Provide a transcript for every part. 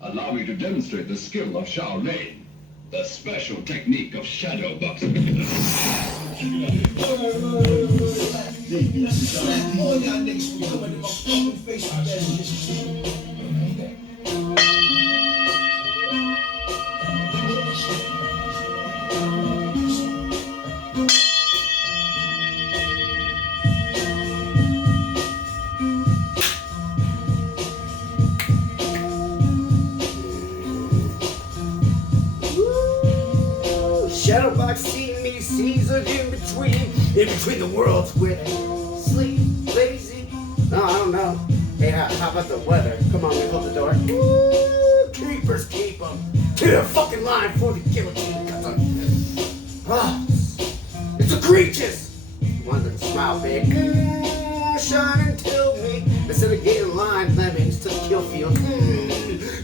Allow me to demonstrate the skill of Shaolin, the special technique of shadow boxing. All y'all niggas will come into my fucking face with that shit. Shadowboxing me seasoned in between the worlds with sleep, lazy. No, I don't know. Hey, how about the weather? Come on, we hold the door. Woo, keepers keep them to the fucking line for the guillotine. Oh, it's egregious. One that smile big, shine and tell me instead of getting line lemons to the kill field.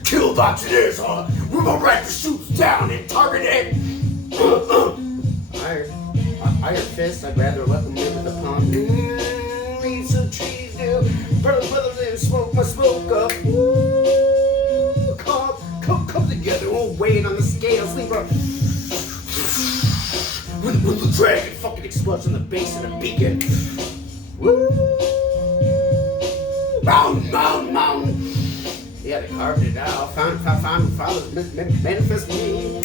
Kill boxers, huh? We're my rifle shoots down and target it. Iron fist, I'd rather let them live in the pond. Leave some trees, do. Brothers, and smoke my smoke up. Come together, won't weigh it on the scales. Leave her. When the dragon fucking explodes on the base of the beacon. Woo! Mountain. Yeah, they carved it out. Found manifest me.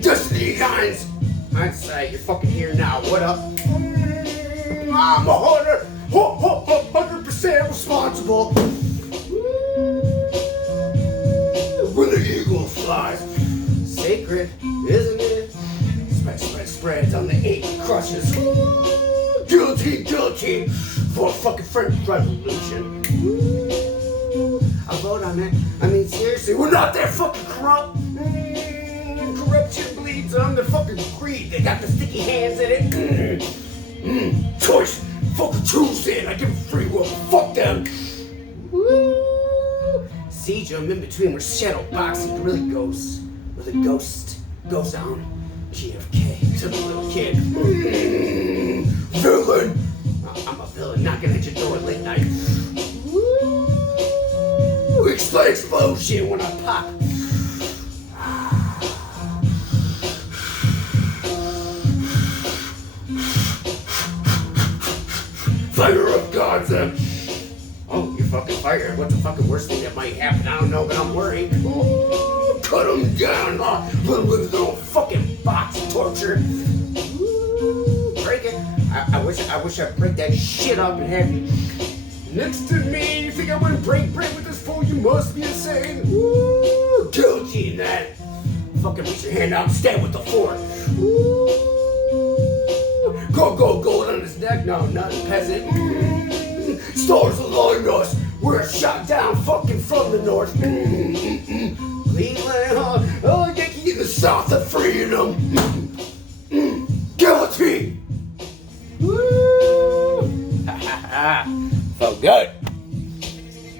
Destiny lines. Hindsight, you're fucking here now. What up? I'm 100% responsible. When the eagle flies, sacred, isn't it? Spreads on the 8 crushes. Guillotine for a fucking French Revolution. I vote on it. I mean, seriously, we're not that fucking corrupt. Corruption bleeds on the fucking greed. They got the sticky hands in it. Choice. Fucking choose it. I give them free will. Fuck them. Woo. Siege them in between where shadow boxing really goes. Where the ghost goes on. GFK to the little kid. Villain. I'm a villain knocking at your door late night. Woo. Explosion when I pop. Fire up God's Oh, you're fucking fired. What's the fucking worst thing that might happen? I don't know, but I'm worried. Ooh, cut them down, huh? Put them in their own fucking box of torture. Ooh, break it. I wish I'd break that shit up and have you next to me. You think I wouldn't break bread with this fool? You must be insane. Ooh, guilty in that. Fucking reach your hand out and stab with the fork. Ooh. Gold on his neck, no, nothing, peasant. Stars align us, we're shot down fucking from the north. Cleveland, huh? Oh, Yankee in the south of freedom. Guillotine. Woo! Ha ha ha. Felt good.